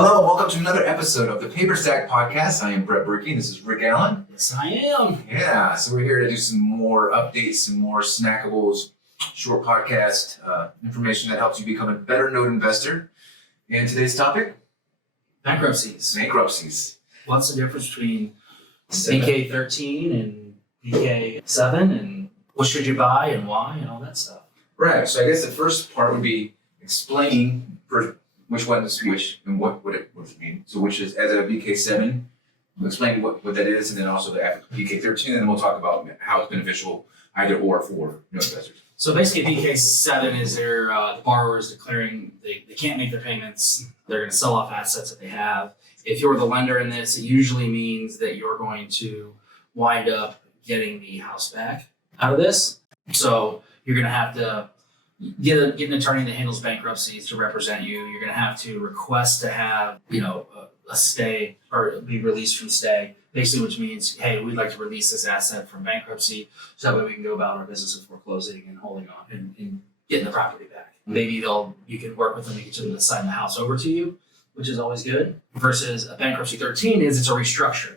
Hello, and welcome to another episode of the Paperstac Podcast. I am Brett Brickey, and this is Rick Allen. Yes, I am. Yeah, so we're here to do some more updates, some more snackables, short podcast information that helps you become a better note investor. And today's topic? Bankruptcies. Bankruptcies. What's the difference between BK 13 and BK 7, and what should you buy and why and all that stuff? Right, so I guess the first part would be explaining which one is which and what it means. So which is, as a BK7, we'll explain what that is, and then also the BK13, and then we'll talk about how it's beneficial either or for note investors. So basically BK7 is their the borrowers declaring they can't make their payments. They're going to sell off assets that they have. If you're the lender in this, it usually means that you're going to wind up getting the house back out of this. So you're going to have to get an attorney that handles bankruptcies to represent you. You're going to have to request to have, a stay or be released from stay, basically, which means, hey, we'd like to release this asset from bankruptcy so that way we can go about our business of foreclosing and holding on and getting the property back. Maybe you can work with them to get them to sign the house over to you, which is always good. Versus a bankruptcy 13 it's a restructuring.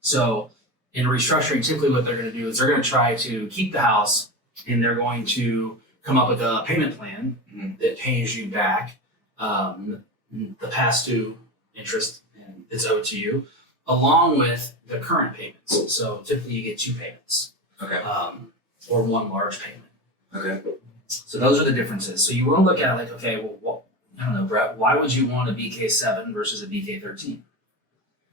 So in restructuring, typically what they're going to do is they're going to try to keep the house, and they're going to come up with a payment plan that pays you back the past due interest and it's owed to you, along with the current payments. So typically you get two payments, or one large payment. Okay. So those are the differences. So you want to look at I don't know, Brett, why would you want a BK7 versus a BK13?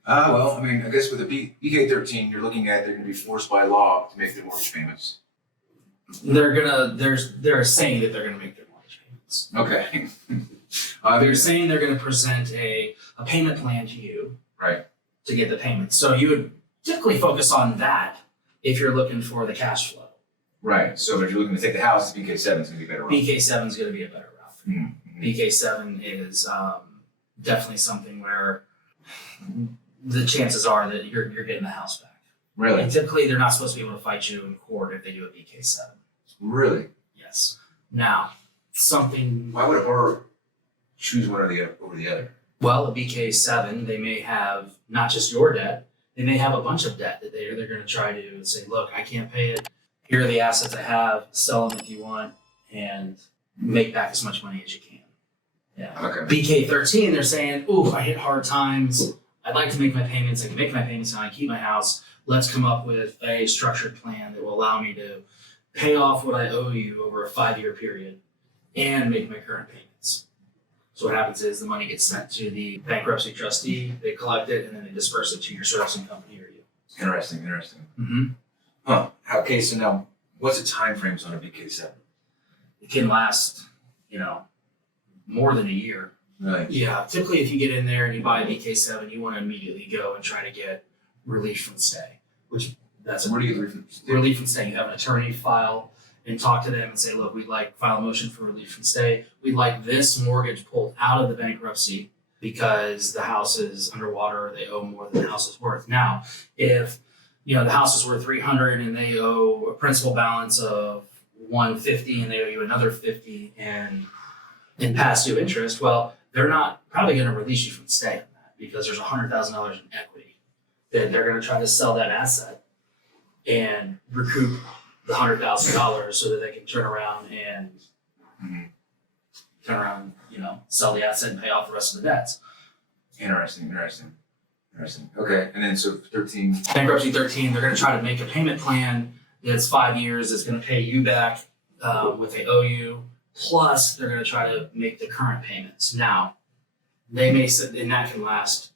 I guess with a BK13, you're looking at they're going to be forced by law to make their mortgage payments. They're saying that they're gonna make their mortgage payments. Okay. They're saying they're gonna present a payment plan to you, right, to get the payments. So you would typically focus on that if you're looking for the cash flow. Right. So if you're looking to take the house, BK7 is going to be better. BK7 is going to be a better route for you. Mm-hmm. BK7 is definitely something where the chances are that you're getting the house back. Really? And typically, they're not supposed to be able to fight you in court if they do a BK7. Really? Yes. Now, Why would a borrower choose one over the other? Well, a BK7, they may have not just your debt, they may have a bunch of debt that they're going to try to say, look, I can't pay it. Here are the assets I have. Sell them if you want and make back as much money as you can. Yeah. Okay. BK13, they're saying, ooh, I hit hard times. I'd like to make my payments. I can make my payments and I keep my house. Let's come up with a structured plan that will allow me to pay off what I owe you over a 5-year period and make my current payments. So what happens is the money gets sent to the bankruptcy trustee, they collect it, and then they disperse it to your servicing company or you. Interesting. Mm-hmm. Huh. Okay, so now, what's the time frames on a BK7? It can last, more than a year. Right. Yeah, typically if you get in there and you buy a BK7, you want to immediately go and try to get relief from stay, which that's Where do you get relief from stay? Relief from stay. You have an attorney file and talk to them and say, look, we'd like file a motion for relief from stay. We'd like this mortgage pulled out of the bankruptcy because the house is underwater, they owe more than the house is worth. Now, if the house is worth $300 and they owe a principal balance of $150 and they owe you another $50 and in past due interest, well, they're not probably going to release you from stay on that because there's $100,000 in equity. Then they're going to try to sell that asset and recoup the $100,000 so that they can turn around, sell the asset and pay off the rest of the debts. Interesting. Okay, and then so 13. Bankruptcy 13, they're going to try to make a payment plan that's 5 years. That's going to pay you back what they owe you. Plus, they're going to try to make the current payments. Now, they may say, and that can last,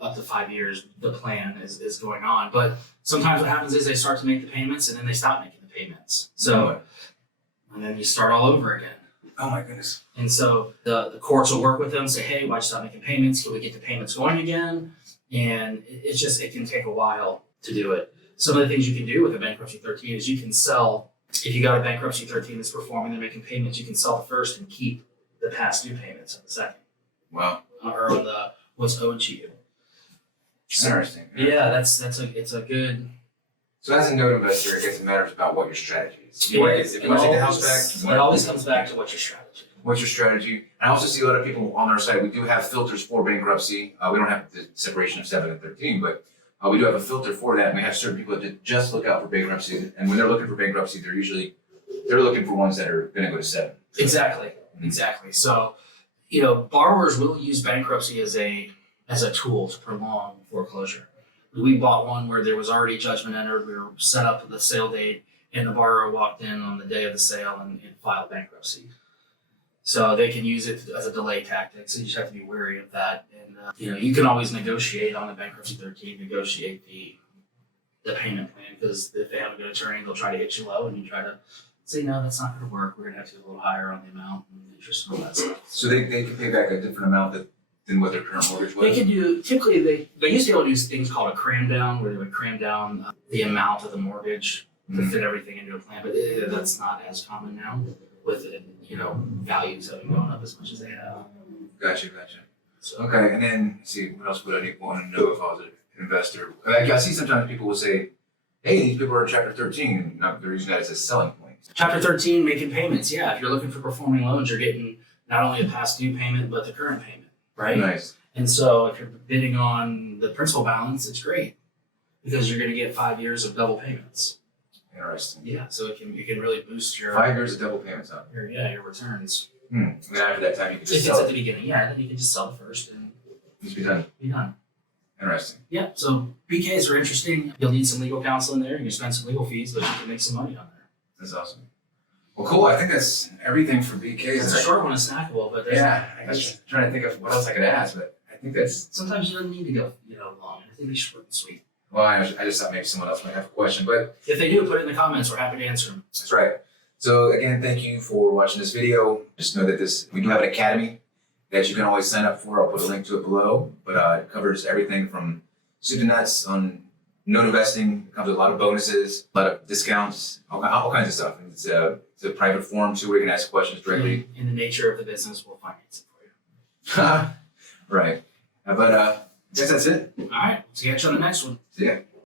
up to 5 years. The plan is going on, but sometimes what happens is they start to make the payments and then they stop making the payments. So, and then you start all over again. Oh my goodness. And so the courts will work with them, say, hey, why'd you stop making payments? Can we get the payments going again? And it can take a while to do it. Some of the things you can do with a bankruptcy 13 is you can sell, if you got a bankruptcy 13 that's performing, they're making payments, you can sell the first and keep the past due payments on the second. Wow. Or on what's owed to you. Interesting. Yeah, it's a good. So as a note investor, I guess it matters about what your strategy is. If you want to take the house back, it always comes back to what your strategy. What's your strategy? I also see a lot of people on our site. We do have filters for bankruptcy. We don't have the separation of 7 and 13, but we do have a filter for that. And we have certain people that just look out for bankruptcy. And when they're looking for bankruptcy, they're looking for ones that are going to go to 7. Exactly. So, borrowers will use bankruptcy as a tool to prolong foreclosure. We bought one where there was already judgment entered. We were set up with the sale date, and the borrower walked in on the day of the sale and filed bankruptcy. So they can use it as a delay tactic. So you just have to be wary of that. And you can always negotiate on the bankruptcy 13, negotiate the payment plan, because if they have a good attorney, they'll try to hit you low, and you try to say, no, that's not going to work. We're going to have to go a little higher on the amount and interest and all that stuff. So they can pay back a different amount than what their current mortgage was? They can do, typically they used to be able to do things called a cram down, where they would cram down the amount of the mortgage to fit everything into a plan, but that's not as common now with values having gone up as much as they have. Gotcha. So, Okay, and then let's see, what else would I want to know if I was an investor? I see sometimes people will say, hey, these people are in Chapter 13, and they're using that as a selling point. Chapter 13, making payments. Yeah, if you're looking for performing loans, you're getting not only a past due payment, but the current payment, right? Nice. And so if you're bidding on the principal balance, it's great, because you're going to get 5 years of double payments. Interesting. Yeah, so it can really boost your 5 years of double payments, huh? your returns. And then after that time, you can If just it's sell at it. the beginning, then you can just sell it first and Just be done. be done. Interesting. Yeah, so BKs are interesting. You'll need some legal counsel in there. You can spend some legal fees, but you can make some money on there. That's awesome. Well, cool. I think that's everything for BKs. It's a short one, it's snackable, but I was trying to think of what else I could ask, but I think that's. sometimes you don't need to go long. I think it's short and sweet. Well, I just thought maybe someone else might have a question, but If they do, put it in the comments. We're happy to answer them. that's right. So again, thank you for watching this video. Just know that we do have an academy that you can always sign up for. I'll put a link to it below, but it covers everything from soup to nuts on note investing. It comes with a lot of bonuses, a lot of discounts, all kinds of stuff. And it's a private forum too, where you can ask questions directly. In the nature of the business, we'll finance it for you. Right. But I guess that's it. All right, see you on the next one. See ya.